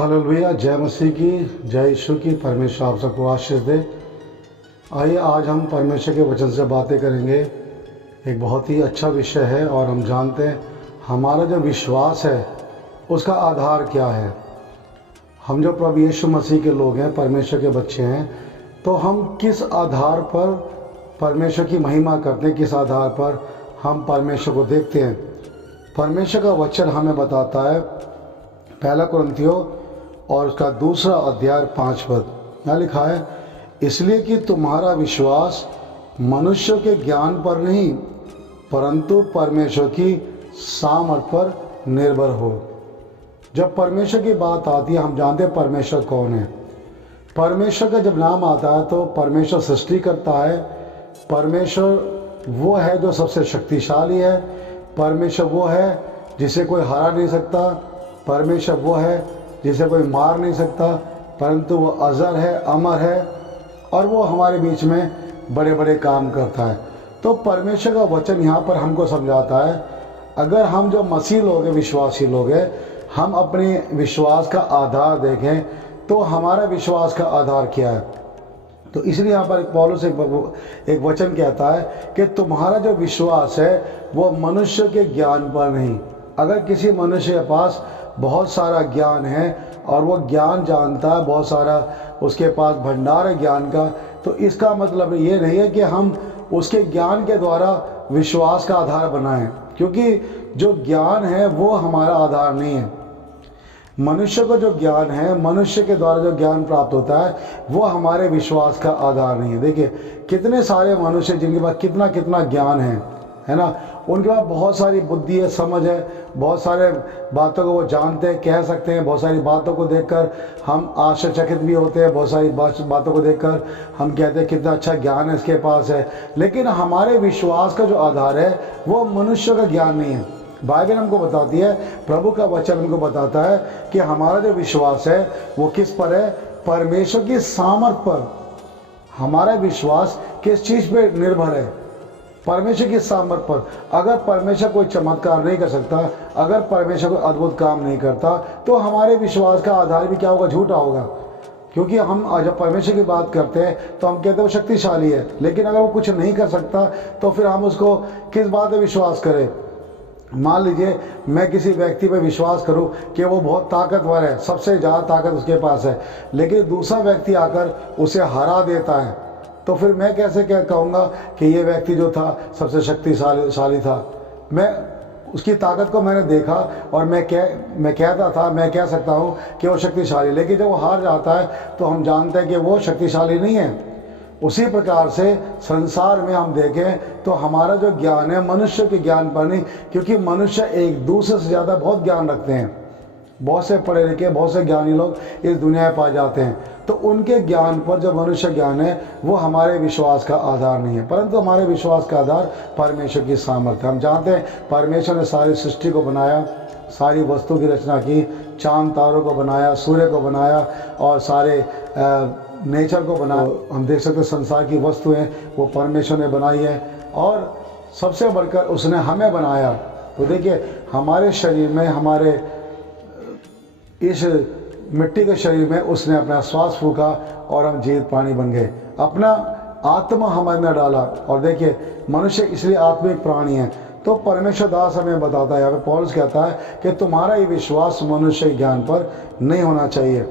Hallelujah. जय मसीह की, जय यीशु की। परमेश्वर आप सबको आशीष दे। आइए आज हम परमेश्वर के वचन से बातें करेंगे। एक बहुत ही अच्छा विषय है और हम जानते हैं हमारा जो विश्वास है उसका आधार क्या है। हम जो प्रभु यीशु मसीह के लोग हैं, परमेश्वर के बच्चे हैं, तो हम किस आधार पर परमेश्वर की महिमा करते हैं, किस आधार पर हम परमेश्वर को देखते हैं। परमेश्वर का वचन हमें बताता है, पहला कुरिन्थियों और उसका दूसरा अध्याय 5 पद, यहाँ लिखा है, इसलिए कि तुम्हारा विश्वास मनुष्य के ज्ञान पर नहीं परंतु परमेश्वर की सामर्थ पर निर्भर हो। जब परमेश्वर की बात आती है, हम जानते हैं परमेश्वर कौन है। परमेश्वर का जब नाम आता है तो परमेश्वर सृष्टि करता है। परमेश्वर वो है जो सबसे शक्तिशाली है। परमेश्वर वो है जिसे कोई हरा नहीं सकता। परमेश्वर वो है जिसे कोई मार नहीं सकता, परंतु वो अजर है, अमर है और वो हमारे बीच में बड़े बड़े काम करता है। तो परमेश्वर का वचन यहाँ पर हमको समझाता है, अगर हम जो मसीह लोग हैं, विश्वासी लोग हैं, हम अपने विश्वास का आधार देखें तो हमारा विश्वास का आधार क्या है। तो इसलिए यहाँ पर पौलुस एक वचन कहता है कि तुम्हारा जो विश्वास है वो मनुष्य के ज्ञान पर नहीं। अगर किसी मनुष्य के पास बहुत सारा ज्ञान है और वो ज्ञान जानता है, बहुत सारा उसके पास भंडार है ज्ञान का, तो इसका मतलब ये नहीं है कि हम उसके ज्ञान के द्वारा विश्वास का आधार बनाएं, क्योंकि जो ज्ञान है वो हमारा आधार नहीं है। मनुष्य को जो ज्ञान है, मनुष्य के द्वारा जो ज्ञान प्राप्त होता है, वो हमारे विश्वास का आधार नहीं है। देखिए कितने सारे मनुष्य जिनके पास कितना कितना ज्ञान है ना, उनके पास बहुत सारी बुद्धि है, समझ है, बहुत सारे बातों को वो जानते हैं, कह सकते हैं। बहुत सारी बातों को देखकर हम आश्चर्यचकित भी होते हैं। बहुत सारी बातों को देखकर हम कहते हैं कितना अच्छा ज्ञान है इसके पास है। लेकिन हमारे विश्वास का जो आधार है वो मनुष्य का ज्ञान नहीं है। बाइबल हमको बताती है, प्रभु का वचन हमको बताता है कि हमारा जो विश्वास है वो किस पर है? परमेश्वर की सामर्थ पर। हमारा विश्वास किस चीज़ पे निर्भर है? परमेश्वर की सामर्थ पर। अगर परमेश्वर कोई चमत्कार नहीं कर सकता, अगर परमेश्वर कोई अद्भुत काम नहीं करता, तो हमारे विश्वास का आधार भी क्या होगा? झूठा होगा। क्योंकि हम जब परमेश्वर की बात करते हैं तो हम कहते हैं वो शक्तिशाली है, लेकिन अगर वो कुछ नहीं कर सकता तो फिर हम उसको किस बात पर विश्वास करें? मान लीजिए मैं किसी व्यक्ति पर विश्वास करूं कि वो बहुत ताकतवर है, सबसे ज़्यादा ताकत उसके पास है, लेकिन दूसरा व्यक्ति आकर उसे हरा देता है, तो फिर मैं कैसे क्या कहूँगा कि ये व्यक्ति जो था सबसे शक्तिशाली था। मैं उसकी ताकत को मैंने देखा और मैं कह सकता हूँ कि वो शक्तिशाली, लेकिन जब वो हार जाता है तो हम जानते हैं कि वो शक्तिशाली नहीं है। उसी प्रकार से संसार में हम देखें तो हमारा जो ज्ञान है मनुष्य के ज्ञान पर नहीं, क्योंकि मनुष्य एक दूसरे से ज़्यादा बहुत ज्ञान रखते हैं। बहुत से पढ़े लिखे, बहुत से ज्ञानी लोग इस दुनिया में पाए जाते हैं, तो उनके ज्ञान पर जो मनुष्य ज्ञान है वो हमारे विश्वास का आधार नहीं है, परंतु हमारे विश्वास का आधार परमेश्वर की सामर्थ्य। हम जानते हैं परमेश्वर ने सारी सृष्टि को बनाया, सारी वस्तु की रचना की, चांद तारों को बनाया, सूर्य को बनाया और सारे नेचर को बनाया। हम देख सकते हैं संसार की वस्तुएं वो परमेश्वर ने बनाई है और सबसे बढ़कर उसने हमें बनाया। तो देखिए हमारे शरीर में, हमारे इस मिट्टी के शरीर में उसने अपना श्वास फूका और हम जीवित प्राणी बन गए। अपना आत्मा हमारे में डाला। और देखिए मनुष्य इसलिए आत्मिक प्राणी है। तो परमेश्वर दास हमें बताता है, यहाँ पे पौलुस कहता है कि तुम्हारा ये विश्वास मनुष्य ज्ञान पर नहीं होना चाहिए।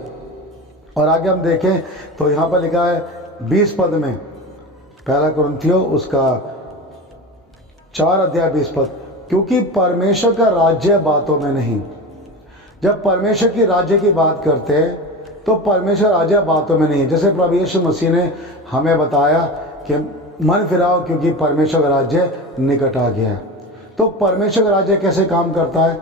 और आगे हम देखें तो यहाँ पर लिखा है 20 पद में, पहला कुरिन्थियों उसका 4 अध्याय 20 पद, क्योंकि परमेश्वर का राज्य बातों में नहीं। जब परमेश्वर की राज्य की बात करते हैं तो परमेश्वर राज्य बातों में नहीं है। जैसे प्रभु यीशु मसीह ने हमें बताया कि मन फिराओ क्योंकि परमेश्वर का राज्य निकट आ गया है। तो परमेश्वर का राज्य कैसे काम करता है?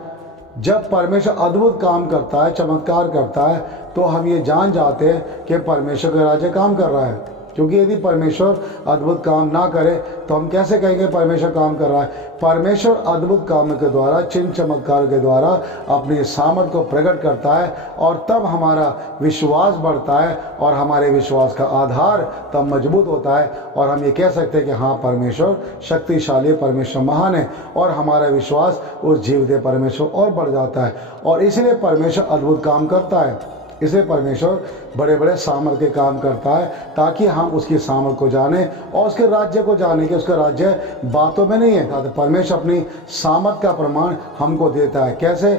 जब परमेश्वर अद्भुत काम करता है, चमत्कार करता है, तो हम ये जान जाते हैं कि परमेश्वर का राज्य काम कर रहा है। क्योंकि यदि परमेश्वर अद्भुत काम ना करे तो हम कैसे कहेंगे परमेश्वर काम कर रहा है? परमेश्वर अद्भुत काम के द्वारा, चिन्ह चमत्कार के द्वारा अपनी सामर्थ को प्रकट करता है और तब हमारा विश्वास बढ़ता है और हमारे विश्वास का आधार तब मजबूत होता है और हम ये कह सकते हैं कि हाँ परमेश्वर शक्तिशाली, परमेश्वर महान है और हमारा विश्वास उस जीवित परमेश्वर और बढ़ जाता है। और इसलिए परमेश्वर अद्भुत काम करता है। इसलिए परमेश्वर बड़े बड़े सामर्थ के काम करता है ताकि हम उसकी सामर्थ को जाने और उसके राज्य को जाने कि उसका राज्य बातों में नहीं है। परमेश्वर अपनी सामर्थ का प्रमाण हमको देता है। कैसे?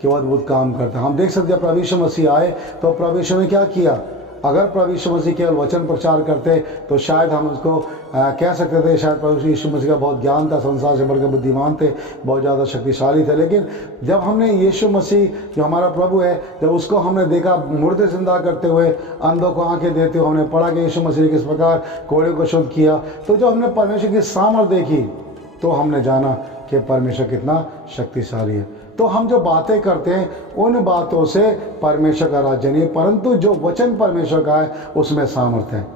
कि वो अद्भुत काम करता है। हम देख सकते हैं प्रभु यीशु मसीह आए तो प्रभु यीशु ने क्या किया। अगर प्रभु यीशु मसीह केवल वचन प्रचार करते तो शायद हम उसको कह सकते थे शायद प्रभु यीशु मसीह का बहुत ज्ञान था, संसार से बढ़कर बुद्धिमान थे, बहुत ज़्यादा शक्तिशाली थे। लेकिन जब हमने यीशु मसीह जो हमारा प्रभु है, जब उसको हमने देखा मुर्दे जिंदा करते हुए, अंधों को आंखें देते हुए, हमने पढ़ा कि यीशु मसीह ने किस प्रकार कोड़े को शुद्ध किया, तो जब हमने परमेश्वर की सामर्थ देखी तो हमने जाना कि परमेश्वर कितना शक्तिशाली है। तो हम जो बातें करते हैं उन बातों से परमेश्वर का राज्य नहीं, परंतु जो वचन परमेश्वर का है उसमें सामर्थ है,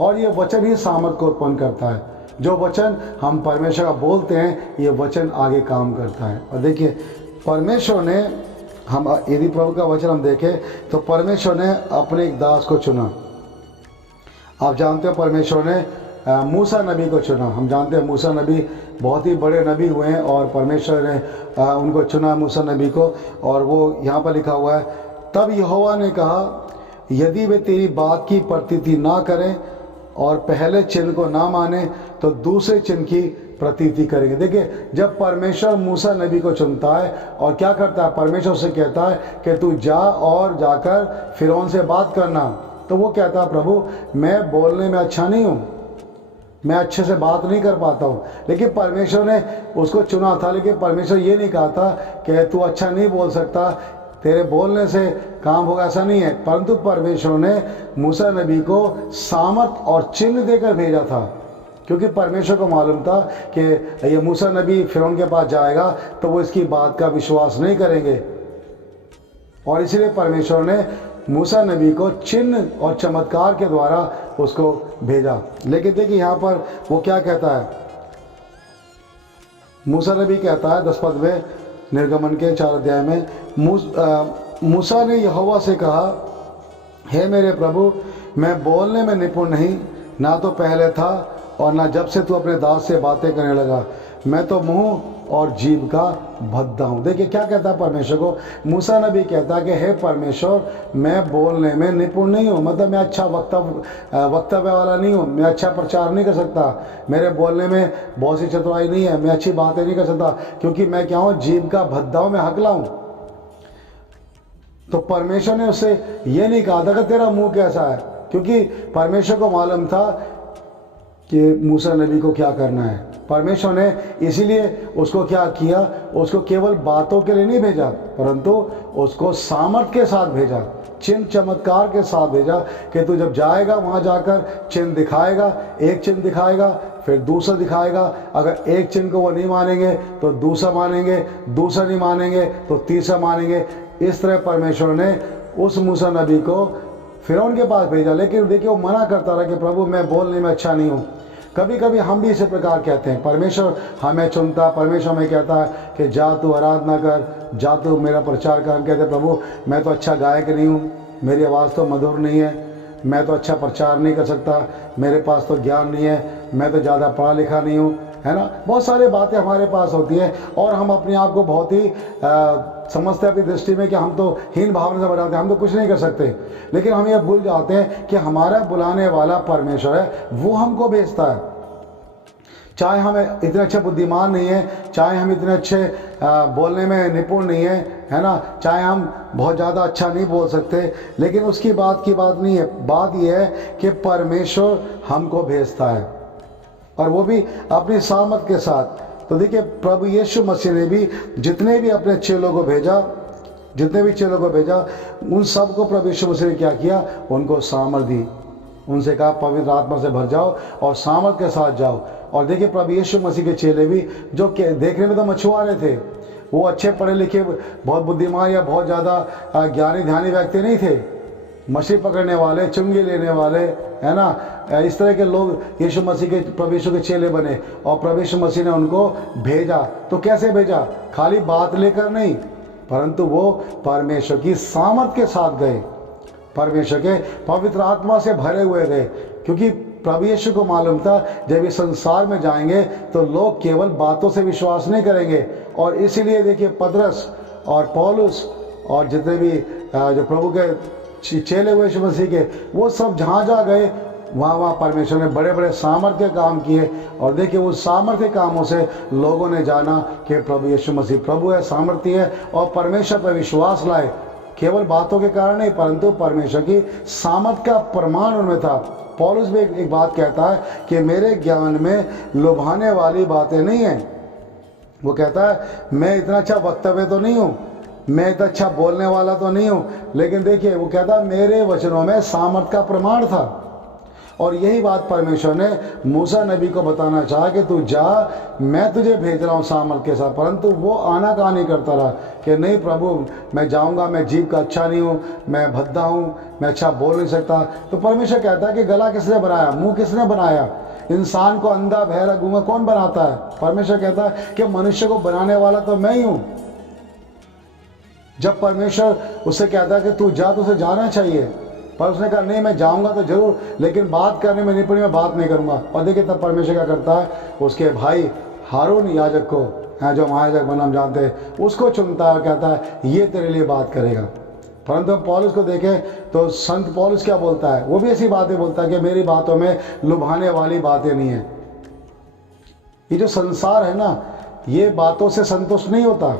और ये वचन ही सामर्थ को उत्पन्न करता है। जो वचन हम परमेश्वर का बोलते हैं ये वचन आगे काम करता है। और देखिए परमेश्वर ने, हम यदि प्रभु का वचन हम देखें तो परमेश्वर ने अपने एक दास को चुना। आप जानते हो परमेश्वर ने मूसा नबी को चुना। हम जानते हैं मूसा नबी बहुत ही बड़े नबी हुए हैं और परमेश्वर ने उनको चुना, मूसा नबी को। और वो यहाँ पर लिखा हुआ है, तब यहोवा ने कहा यदि वे तेरी बात की प्रतीति ना करें और पहले चिन्ह को ना माने तो दूसरे चिन्ह की प्रतीति करेंगे। देखिए जब परमेश्वर मूसा नबी को चुनता है और क्या करता है, परमेश्वर से कहता है कि तू जा और जाकर फिरौन से बात करना, तो वो कहता है प्रभु मैं बोलने में अच्छा नहीं हूँ, मैं अच्छे से बात नहीं कर पाता हूँ। लेकिन परमेश्वर ने उसको चुना था, लेकिन परमेश्वर ये नहीं कहा था कि तू अच्छा नहीं बोल सकता, तेरे बोलने से काम होगा, ऐसा नहीं है। परंतु परमेश्वर ने मूसा नबी को सामर्थ और चिन्ह देकर भेजा था, क्योंकि परमेश्वर को मालूम था कि ये मूसा नबी फिरौन के पास जाएगा तो वो इसकी बात का विश्वास नहीं करेंगे, और इसलिए परमेश्वर ने मूसा नबी को चिन्ह और चमत्कार के द्वारा उसको भेजा। लेकिन देखिए यहाँ पर वो क्या कहता है, मूसा नबी कहता है 10 पद में, निर्गमन के 4 अध्याय में, मूसा ने यहोवा से कहा, हे मेरे प्रभु मैं बोलने में निपुण नहीं, ना तो पहले था और ना जब से तू अपने दास से बातें करने लगा, मैं तो मुंह और जीभ का भद्दा हूँ। देखिए क्या कहता है परमेश्वर को, मूसा नबी कहता है कि हे परमेश्वर मैं बोलने में निपुण नहीं हूँ, मतलब मैं अच्छा वक्तव्य वाला नहीं हूँ, मैं अच्छा प्रचार नहीं कर सकता, मेरे बोलने में बहुत सी चतुराई नहीं है, मैं अच्छी बातें नहीं कर सकता, क्योंकि मैं क्या हूँ, जीभ का भद्दा हूँ, मैं हकला हूँ। तो परमेश्वर ने उससे ये नहीं कहा था कि तेरा मुंह कैसा है, क्योंकि परमेश्वर को मालूम था कि मूसा नबी को क्या करना है। परमेश्वर ने इसीलिए उसको क्या किया, उसको केवल बातों के लिए नहीं भेजा, परंतु उसको सामर्थ के साथ भेजा, चिन्ह चमत्कार के साथ भेजा कि तू जब जाएगा वहाँ जाकर चिन्ह दिखाएगा, एक चिन्ह दिखाएगा फिर दूसरा दिखाएगा, अगर एक चिन्ह को वो नहीं मानेंगे तो दूसरा मानेंगे, दूसरा नहीं मानेंगे तो तीसरा मानेंगे। इस तरह परमेश्वर ने उस मूसा नबी को फिरौन के पास भेजा। लेकिन देखिए वो मना करता रहा कि प्रभु मैं बोलने में अच्छा नहीं हूँ। कभी कभी हम भी इसी प्रकार कहते हैं, परमेश्वर हमें चुनता, परमेश्वर हमें कहता है कि जा तू आराधना कर, जा तू मेरा प्रचार कर। हम कहते हैं प्रभु मैं तो अच्छा गायक नहीं हूँ, मेरी आवाज़ तो मधुर नहीं है, मैं तो अच्छा प्रचार नहीं कर सकता, मेरे पास तो ज्ञान नहीं है, मैं तो ज़्यादा पढ़ा लिखा नहीं हूँ, है ना। बहुत सारी बातें हमारे पास होती हैं और हम अपने आप को बहुत ही समझते हैं अपनी दृष्टि में कि हम तो हीन भावना से बनाते हैं, हम तो कुछ नहीं कर सकते। लेकिन हम ये भूल जाते हैं कि हमारा बुलाने वाला परमेश्वर है, वो हमको भेजता है। चाहे हम इतने अच्छे बुद्धिमान नहीं है, चाहे हम इतने अच्छे बोलने में निपुण नहीं है ना, चाहे हम बहुत ज़्यादा अच्छा नहीं बोल सकते, लेकिन उसकी बात की बात नहीं है। बात यह है कि परमेश्वर हमको भेजता है और वो भी अपनी सामर्थ के साथ। तो देखिए प्रभु यीशु मसीह ने भी जितने भी अपने चेलों को भेजा, उन सब को प्रभु यीशु मसीह ने क्या किया, उनको सामर्थ दी। उनसे कहा पवित्र आत्मा से भर जाओ और सामर्थ के साथ जाओ। और देखिए प्रभु यीशु मसीह के चेले भी जो देखने में तो मछुआरे थे, वो अच्छे पढ़े लिखे बहुत बुद्धिमान या बहुत ज़्यादा ज्ञानी ध्यानी व्यक्ति नहीं थे, मछली पकड़ने वाले, चुंगी लेने वाले, है ना, इस तरह के लोग यीशु मसीह के, प्रभु यीशु के चेले बने। और प्रभु यीशु मसीह ने उनको भेजा। तो कैसे भेजा, खाली बात लेकर नहीं, परंतु वो परमेश्वर की सामर्थ के साथ गए, परमेश्वर के पवित्र आत्मा से भरे हुए गए, क्योंकि प्रभु यीशु को मालूम था जब इस संसार में जाएंगे तो लोग केवल बातों से विश्वास नहीं करेंगे। और इसीलिए देखिए पतरस और पौलुस और जितने भी जो प्रभु के चेले हुए यीशु मसीह के, वो सब जहाँ जहाँ गए वहाँ परमेश्वर ने बड़े बड़े सामर्थ्य काम किए। और देखिए उस सामर्थ्य कामों से लोगों ने जाना कि प्रभु यीशु मसीह प्रभु है, सामर्थ्य है, और परमेश्वर पर विश्वास लाए। केवल बातों के कारण नहीं, परंतु परमेश्वर की सामर्थ्य का प्रमाण उनमें था। पौलुस भी एक बात कहता है कि मेरे ज्ञान में लुभाने वाली बातें नहीं हैं। वो कहता है मैं इतना अच्छा वक्तव्य तो नहीं हूँ, मैं इतना अच्छा बोलने वाला तो नहीं हूँ, लेकिन देखिए वो कहता है मेरे वचनों में सामर्थ का प्रमाण था। और यही बात परमेश्वर ने मूसा नबी को बताना चाहा कि तू जा, मैं तुझे भेज रहा हूँ सामर्थ के साथ। परंतु वो आनाकानी करता रहा कि नहीं प्रभु मैं जाऊँगा, मैं जीभ का अच्छा नहीं हूँ, मैं भद्दा हूँ, मैं अच्छा बोल नहीं सकता। तो परमेश्वर कहता है कि गला किसने बनाया, मुँह किसने बनाया, इंसान को अंधा बहरा गूंगा कौन बनाता है? परमेश्वर कहता है कि मनुष्य को बनाने वाला तो मैं ही हूँ। जब परमेश्वर उससे कहता है कि तू जा, तो उसे जाना चाहिए, पर उसने कहा नहीं मैं जाऊंगा तो जरूर, लेकिन बात करने में नहीं पड़ी, मैं बात नहीं करूंगा। और देखिए तब परमेश्वर क्या करता है, उसके भाई हारून याजक को, जो महायाजक बना हम जानते हैं, उसको चुनता है और कहता है ये तेरे लिए बात करेगा। परंतु हम पौलुस को देखें तो संत पौलुस क्या बोलता है, वो भी ऐसी बातें बोलता है कि मेरी बातों में लुभाने वाली बातें नहीं है। ये जो संसार है ना, ये बातों से संतुष्ट नहीं होता।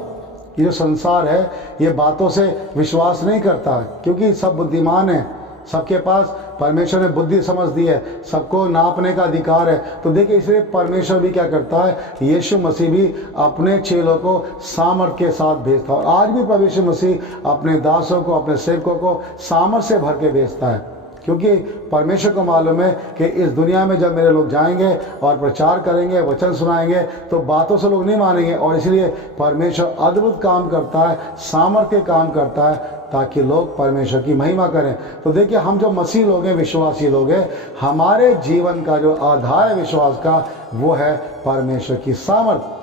ये जो संसार है ये बातों से विश्वास नहीं करता, क्योंकि सब बुद्धिमान है, सबके पास परमेश्वर ने बुद्धि समझ दी है, सबको नापने का अधिकार है। तो देखिए इसलिए परमेश्वर भी क्या करता है, यीशु मसीह भी अपने चेलों को सामर्थ्य के साथ भेजता है। और आज भी प्रभु यीशु मसीह अपने दासों को, अपने सेवकों को सामर्थ्य से भर के भेजता है, क्योंकि परमेश्वर को मालूम है कि इस दुनिया में जब मेरे लोग जाएंगे और प्रचार करेंगे, वचन सुनाएंगे, तो बातों से लोग नहीं मानेंगे। और इसलिए परमेश्वर अद्भुत काम करता है, सामर्थ्य काम करता है, ताकि लोग परमेश्वर की महिमा करें। तो देखिए हम जो मसीह लोग हैं, विश्वासी लोग हैं, हमारे जीवन का जो आधार है विश्वास का, वो है परमेश्वर की सामर्थ्य।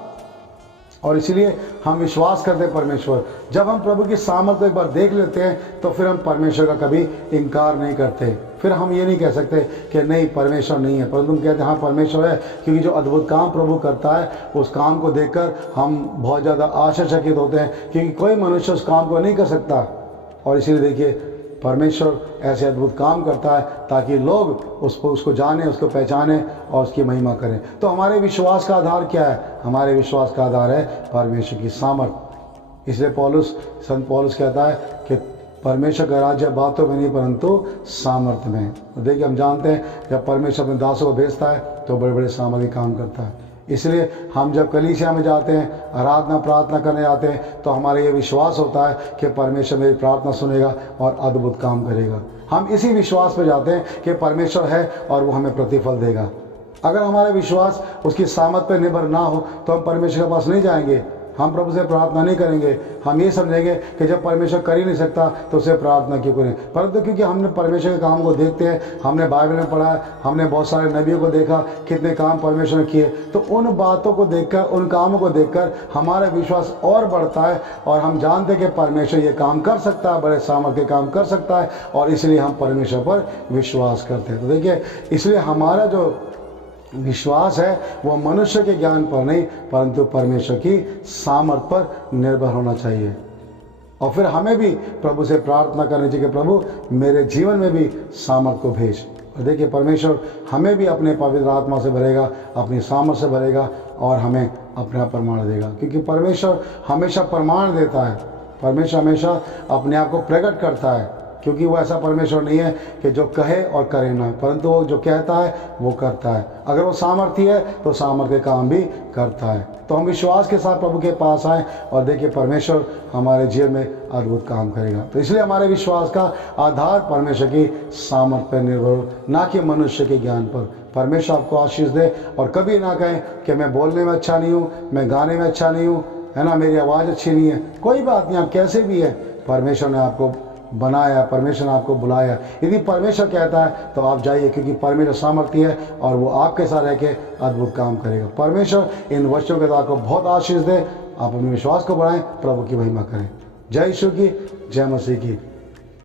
और इसीलिए हम विश्वास करते हैं परमेश्वर। जब हम प्रभु की सामर्थ्य एक बार देख लेते हैं तो फिर हम परमेश्वर का कभी इनकार नहीं करते। फिर हम ये नहीं कह सकते कि नहीं परमेश्वर नहीं है, परंतु हम कहते हैं हाँ परमेश्वर है, क्योंकि जो अद्भुत काम प्रभु करता है उस काम को देखकर हम बहुत ज़्यादा आश्चर्यचकित होते हैं, क्योंकि कोई मनुष्य उस काम को नहीं कर सकता। और इसीलिए देखिए परमेश्वर ऐसे अद्भुत काम करता है ताकि लोग उसको जाने, उसको पहचाने और उसकी महिमा करें। तो हमारे विश्वास का आधार क्या है? हमारे विश्वास का आधार है परमेश्वर की सामर्थ्य। इसलिए संत पौलुस कहता है कि परमेश्वर का राज्य बातों में नहीं परंतु सामर्थ्य में। देखिए हम जानते हैं जब परमेश्वर अपने दासों को भेजता है तो बड़े बड़े सामर्थ्य काम करता है। इसलिए हम जब कलीसिया में जाते हैं, आराधना प्रार्थना करने जाते हैं, तो हमारा ये विश्वास होता है कि परमेश्वर मेरी प्रार्थना सुनेगा और अद्भुत काम करेगा। हम इसी विश्वास पे जाते हैं कि परमेश्वर है और वो हमें प्रतिफल देगा। अगर हमारा विश्वास उसकी सामर्थ पर निर्भर ना हो तो हम परमेश्वर के पास नहीं जाएंगे, हम प्रभु से प्रार्थना नहीं करेंगे। हम ये समझेंगे कि जब परमेश्वर कर ही नहीं सकता तो उसे प्रार्थना क्यों करें। परंतु क्योंकि हमने परमेश्वर के काम को देखते हैं, हमने बाइबल में पढ़ा है, हमने बहुत सारे नबियों को देखा कितने काम परमेश्वर ने किए, तो उन बातों को देखकर, उन कामों को देखकर हमारा विश्वास और बढ़ता है और हम जानते हैं कि परमेश्वर ये काम कर सकता है, बड़े सामर्थ्य काम कर सकता है, और इसलिए हम परमेश्वर पर विश्वास करते हैं। तो देखिए इसलिए हमारा जो विश्वास है वो मनुष्य के ज्ञान पर नहीं परंतु परमेश्वर की सामर्थ पर निर्भर होना चाहिए। और फिर हमें भी प्रभु से प्रार्थना करनी चाहिए कि प्रभु मेरे जीवन में भी सामर्थ को भेज। और देखिए परमेश्वर हमें भी अपने पवित्र आत्मा से भरेगा, अपनी सामर्थ से भरेगा और हमें अपना प्रमाण देगा, क्योंकि परमेश्वर हमेशा प्रमाण देता है। परमेश्वर हमेशा अपने आप को प्रकट करता है, क्योंकि वो ऐसा परमेश्वर नहीं है कि जो कहे और करे ना, परंतु वो जो कहता है वो करता है। अगर वो सामर्थ्य है तो सामर्थ्य काम भी करता है। तो हम विश्वास के साथ प्रभु के पास आएँ और देखिए परमेश्वर हमारे जीवन में अद्भुत काम करेगा। तो इसलिए हमारे विश्वास का आधार परमेश्वर की सामर्थ्य पर निर्भर हो, ना कि मनुष्य के ज्ञान पर। परमेश्वर आपको आशीष दे और कभी ना कहें कि मैं बोलने में अच्छा नहीं हूँ, मैं गाने में अच्छा नहीं हूँ, है ना, मेरी आवाज़ अच्छी नहीं है। कोई बात नहीं, आप कैसे भी है, परमेश्वर ने आपको बनाया, परमेश्वर ने आपको बुलाया। यदि परमेश्वर कहता है तो आप जाइए, क्योंकि परमेश्वर सामर्थ्य है और वो आपके साथ रह के अद्भुत काम करेगा। परमेश्वर इन वचनों के द्वारा आपको बहुत आशीष दे। आप अपने विश्वास को बढ़ाएं, प्रभु की महिमा करें। जय यीशु की, जय मसीह की।